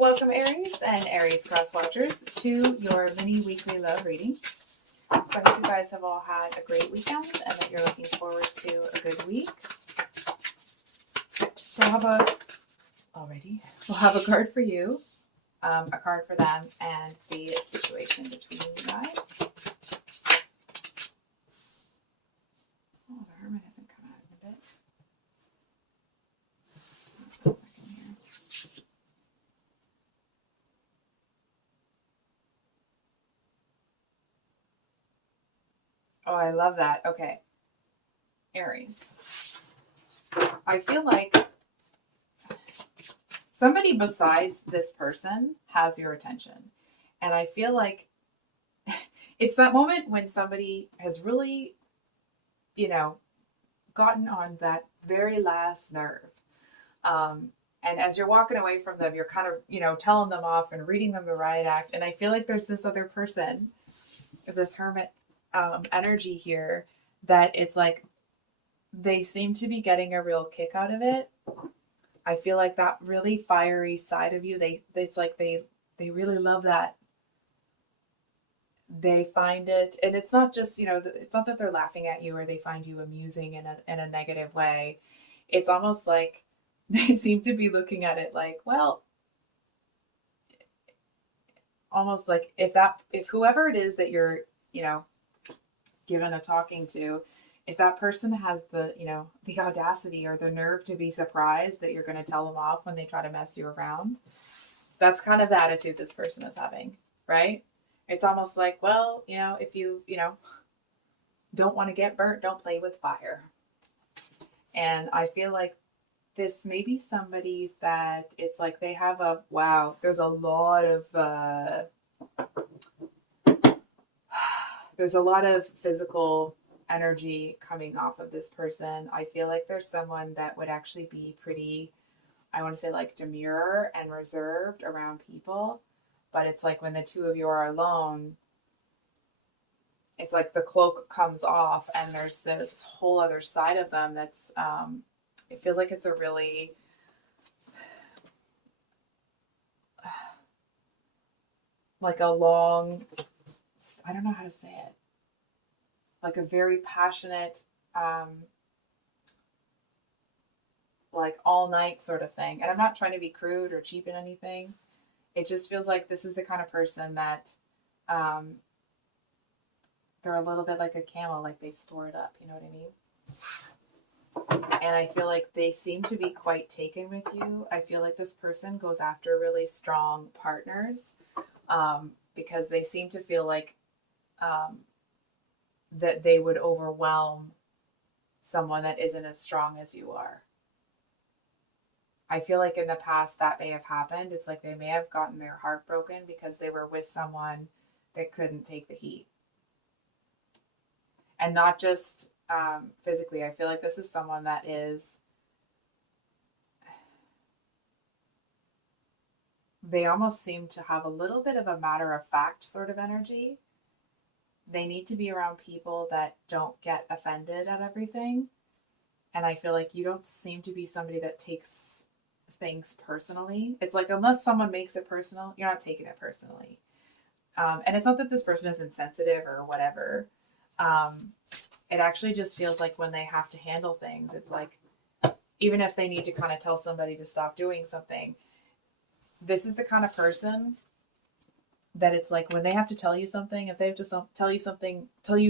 Welcome Aries and Aries cross watchers to your mini weekly love reading. So I hope you guys have all had a great weekend and that you're looking forward to a good week. So we'll have a card for you, a card for them, and the situation between you guys. Oh, the Hermit hasn't come out in a bit. For a second here. Oh, I love that. Okay. Aries. I feel like somebody besides this person has your attention. And I feel like it's that moment when somebody has really, gotten on that very last nerve. And as you're walking away from them, you're kind of, telling them off and reading them the riot act. And I feel like there's this other person, this Hermit energy here, that it's like they seem to be getting a real kick out of it. I feel like that really fiery side of you, it's like they really love that. They find it, and it's not just, it's not that they're laughing at you or they find you amusing in a negative way. It's almost like they seem to be looking at it like, well, almost like if whoever it is that you're, given a talking to, if that person has the audacity or the nerve to be surprised that you're going to tell them off when they try to mess you around, that's kind of the attitude this person is having, right? It's almost like, well, if you, don't want to get burnt, don't play with fire. And I feel like this may be somebody that it's like they have there's a lot of physical energy coming off of this person. I feel like there's someone that would actually be pretty, I want to say, like demure and reserved around people. But it's like when the two of you are alone, it's like the cloak comes off and there's this whole other side of them that's, it feels like it's a really, like a long, I don't know how to say it, like a very passionate, like all night sort of thing. And I'm not trying to be crude or cheap in anything. It just feels like this is the kind of person that they're a little bit like a camel, like they store it up, you know what I mean? And I feel like they seem to be quite taken with you. I feel like this person goes after really strong partners because they seem to feel like that they would overwhelm someone that isn't as strong as you are. I feel like in the past that may have happened. It's like they may have gotten their heart broken because they were with someone that couldn't take the heat. And not just physically. I feel like this is someone that is, they almost seem to have a little bit of a matter of fact sort of energy. They need to be around people that don't get offended at everything. And I feel like you don't seem to be somebody that takes things personally. It's like, unless someone makes it personal, you're not taking it personally. And it's not that this person is insensitive or whatever. It actually just feels like when they have to handle things, it's like, even if they need to kind of tell somebody to stop doing something, this is the kind of person that it's like when they have to tell you something, if they have to tell you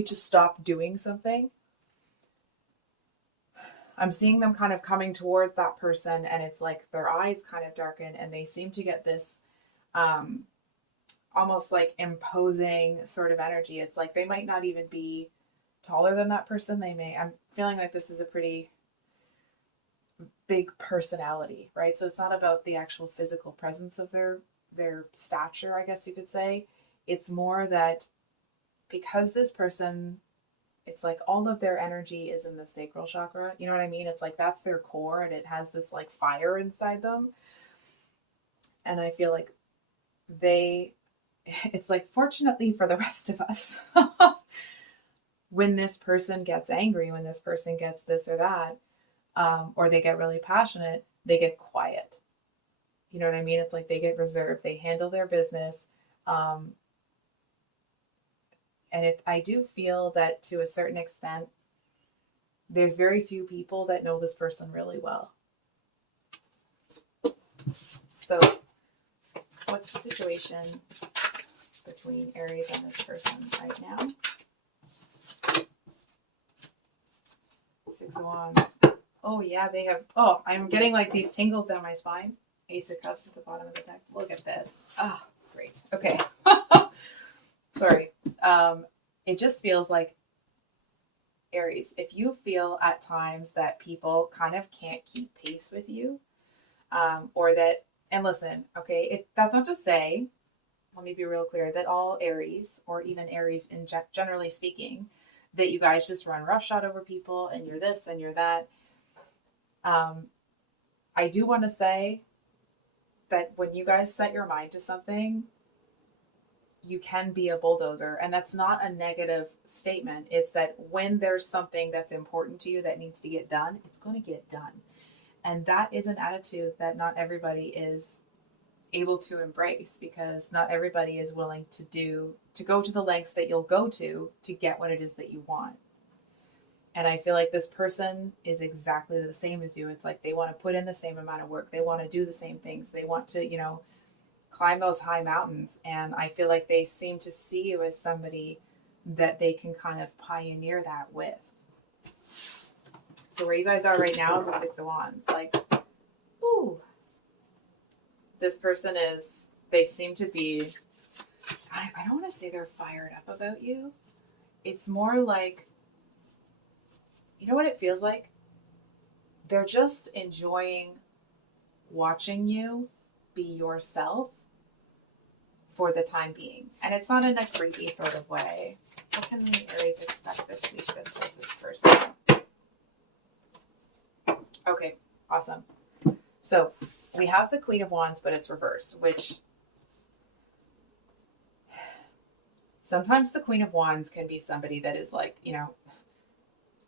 to stop doing something, I'm seeing them kind of coming towards that person, and it's like their eyes kind of darken and they seem to get this almost like imposing sort of energy. It's like they might not even be taller than that person. I'm feeling like this is a pretty big personality, right? So it's not about the actual physical presence of their stature, I guess you could say. It's more that because this person, it's like all of their energy is in the sacral chakra. You know what I mean? It's like that's their core and it has this like fire inside them. And I feel like it's like, fortunately for the rest of us, when this person gets angry, when this person gets this or that, or they get really passionate, they get quiet. You know what I mean? It's like they get reserved, they handle their business. Um, I do feel that to a certain extent, there's very few people that know this person really well. So, what's the situation between Aries and this person right now? Six of Wands. Oh, yeah, they have. Oh, I'm getting like these tingles down my spine. Ace of Cups at the bottom of the deck. Look at this. Ah, oh, great. Okay. Sorry. It just feels like Aries, if you feel at times that people kind of can't keep pace with you, or that, and listen, okay, that's not to say, let me be real clear, that all Aries, or even Aries in generally speaking, that you guys just run roughshod over people and you're this and you're that. I do want to say that when you guys set your mind to something, you can be a bulldozer. And that's not a negative statement. It's that when there's something that's important to you that needs to get done, it's going to get done. And that is an attitude that not everybody is able to embrace, because not everybody is willing to go to the lengths that you'll go to get what it is that you want. And I feel like this person is exactly the same as you. It's like they want to put in the same amount of work. They want to do the same things. They want to, climb those high mountains. And I feel like they seem to see you as somebody that they can kind of pioneer that with. So where you guys are right now is the Six of Wands. Like, ooh, this person they seem to be, I don't want to say they're fired up about you. It's more like, you know what it feels like? They're just enjoying watching you be yourself for the time being. And it's not in a creepy sort of way. What can the Aries expect this week with this person? Okay, awesome. So we have the Queen of Wands, but it's reversed, which sometimes the Queen of Wands can be somebody that is like,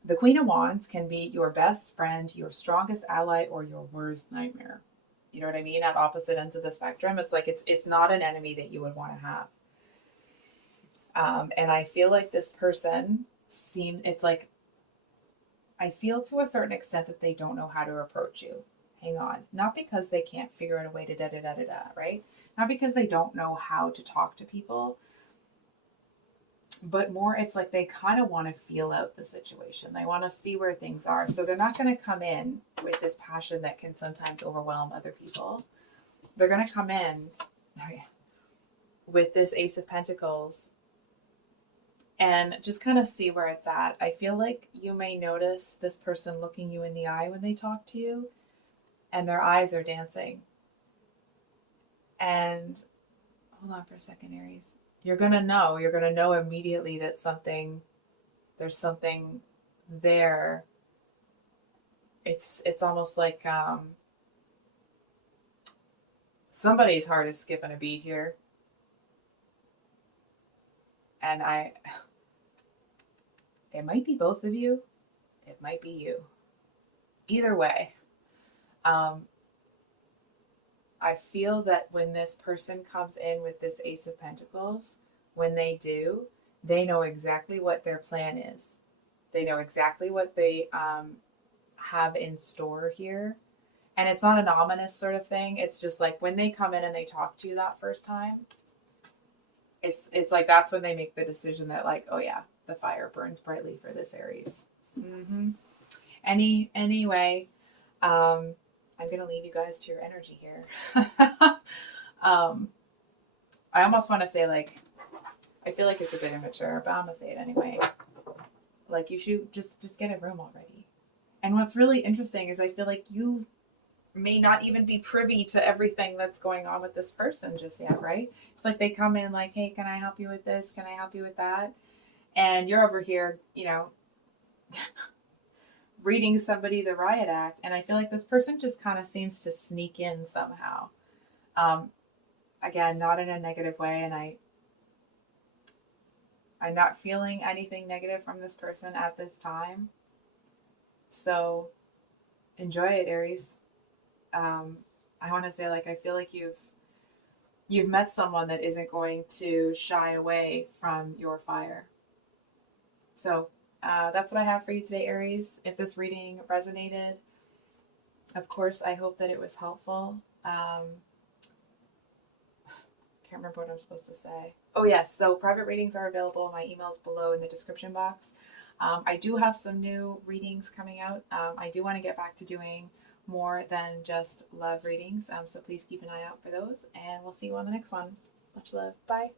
the Queen of Wands can be your best friend, your strongest ally, or your worst nightmare. You know what I mean? At opposite ends of the spectrum, it's like it's not an enemy that you would want to have. And I feel like this person it's like, I feel to a certain extent that they don't know how to approach you. Hang on. Not because they can't figure out a way to da-da-da-da-da, right? Not because they don't know how to talk to people, but more it's like they kind of want to feel out the situation. They want to see where things are. So they're not going to come in with this passion that can sometimes overwhelm other people. They're going to come in with this Ace of Pentacles and just kind of see where it's at. I feel like you may notice this person looking you in the eye when they talk to you, and their eyes are dancing. And hold on for a second, Aries. You're going to know immediately that there's something there. It's almost like somebody's heart is skipping a beat here. And it might be both of you. It might be you. Either way, I feel that when this person comes in with this Ace of Pentacles, when they do, they know exactly what their plan is. They know exactly what they have in store here. And it's not an ominous sort of thing. It's just like when they come in and they talk to you that first time, it's like that's when they make the decision that like, oh yeah, the fire burns brightly for this Aries. Mm-hmm. Anyway, I'm gonna leave you guys to your energy here. I almost want to say like, I feel like it's a bit immature, but I'm gonna say it anyway. Like you should just get a room already. And what's really interesting is I feel like you may not even be privy to everything that's going on with this person just yet, right? It's like they come in like, hey, can I help you with this? Can I help you with that? And you're over here, reading somebody the riot act. And I feel like this person just kind of seems to sneak in somehow. Again, not in a negative way. And I'm not feeling anything negative from this person at this time. So enjoy it, Aries. I want to say, like, I feel like you've met someone that isn't going to shy away from your fire. So that's what I have for you today, Aries. If this reading resonated, of course, I hope that it was helpful. Can't remember what I'm supposed to say. Oh, yes. So private readings are available. My email's below in the description box. I do have some new readings coming out. I do want to get back to doing more than just love readings. So please keep an eye out for those. And we'll see you on the next one. Much love. Bye.